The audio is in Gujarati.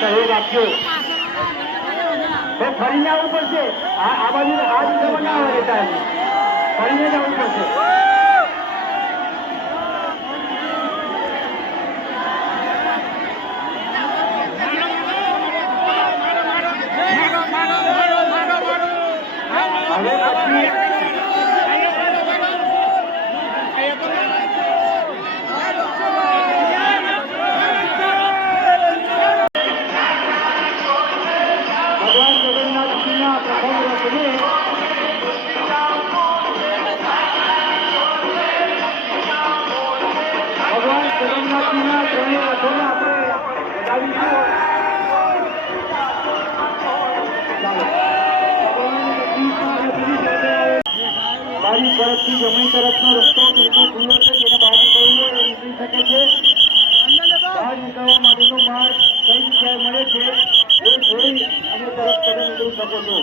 સહયોગ આપ્યો તો ફરીને આવવું પડશે. આ બાજુ આ દિશામાં ના આવે રહેતા ફરીને જ આવવું પડશે. હવે પછી બારી તરફથી જમણી તરફનો રસ્તો બિલકુલ ખુલ્લો છે. જેને બહાર નીકળવું હોય એ નીકળી શકે છે. બહાર નીકળવા માટેનો માર્ગ કઈ જગ્યાએ મળે છે એ જોઈ અને તરફ તમે નીકળી શકો છો.